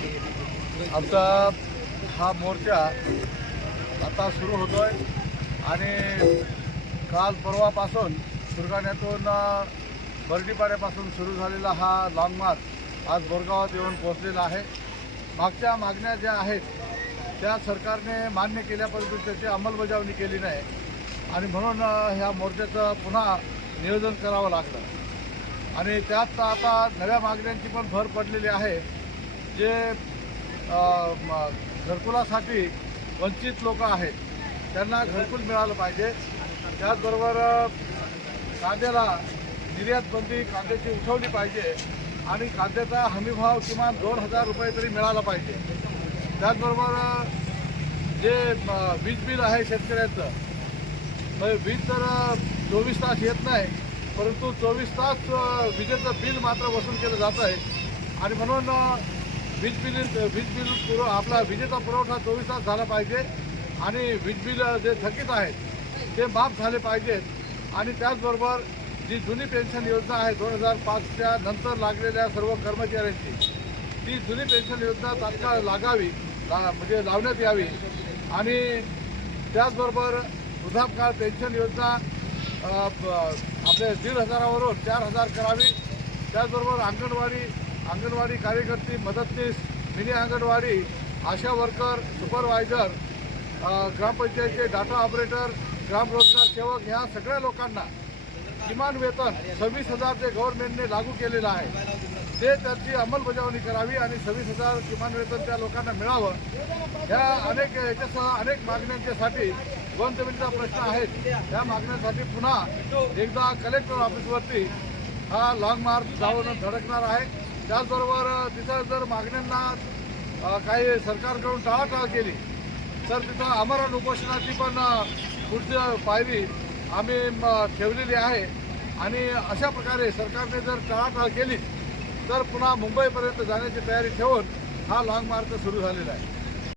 आमचा हा मोर्चा आता सुरू होतो आहे आणि काल परवापासून सुरगाण्यातून बर्डीपाड्यापासून सुरू झालेला हा लाँग मार्च आज बोरगावात येऊन पोहोचलेला आहे. मागच्या मागण्या ज्या आहेत त्या सरकारने मान्य केल्यापर्यंत त्याची अंमलबजावणी केली नाही. आणि म्हणून ह्या मोर्चाचं पुन्हा नियोजन करावं लागलं. आणि त्यात आता नव्या मागण्यांची पण भर पडलेली आहे. जे म, घरकुलासाठी वंचित लोक आहेत त्यांना घरकुल मिळालं पाहिजे. त्याचबरोबर कांद्याला निर्यात बंदी कांद्याची उठवली पाहिजे आणि कांद्याचा हमीभाव किमान दोन हजार रुपये तरी मिळाला पाहिजे. त्याचबरोबर जे वीज बिल आहे शेतकऱ्यांचं म्हणजे वीज तर चोवीस तास येत नाही परंतु चोवीस तास विजेचं बिल मात्र वसूल केलं जात आहे. आणि म्हणून वीज बिल वीज बिल पुरव आपला विजेचा पुरवठा चोवीस तास झाला पाहिजे आणि वीज बिल जे थकीत आहेत ते माफ झाले पाहिजेत आणि त्याचबरोबर जी जुनी पेन्शन योजना आहे दोन हजार पाचच्या नंतर लागलेल्या सर्व कर्मचाऱ्यांची ती जुनी पेन्शन योजना तात्काळ लागावी ला म्हणजे लावण्यात यावी. आणि त्याचबरोबर वृद्धापकाळ पेन्शन योजना आपल्या आपले दीड हजारावरून चार हजार करावी. त्याचबरोबर अंगणवाडी अंगणवाडी कार्यकर्ती मदतनीस mini anganwadi ASHA worker supervisor ग्रामपंचायतीचे ग्रामपंचायतचे डाटा ऑपरेटर ग्रामरोजगार सेवक ह्या सगळ्या लोकांना किमान वेतन सव्वीस हजार जे गव्हर्नमेंटने लागू केलेलं आहे ते त्याची अंमलबजावणी करावी आणि सव्वीस हजार किमान वेतन त्या लोकांना मिळावं. ह्या अनेक याच्यासह अनेक मागण्यांच्यासाठी वन जमिनीचा प्रश्न आहेत. त्या मागण्यांसाठी पुन्हा एकदा कलेक्टर ऑफिसवरती हा लाँग मार्च जाऊन धडकणार आहे. त्याचबरोबर तिथं जर मागण्यांना काही सरकारकडून टाळाटाळ केली तर तिथं आमरण उपोषणाची पण पुढची पायरी आम्ही ठेवलेली आहे. आणि अशा प्रकारे सरकारने जर टाळाटाळ केली तर पुन्हा मुंबईपर्यंत जाण्याची तयारी ठेवून हा लाँग मार्च सुरू झालेला आहे.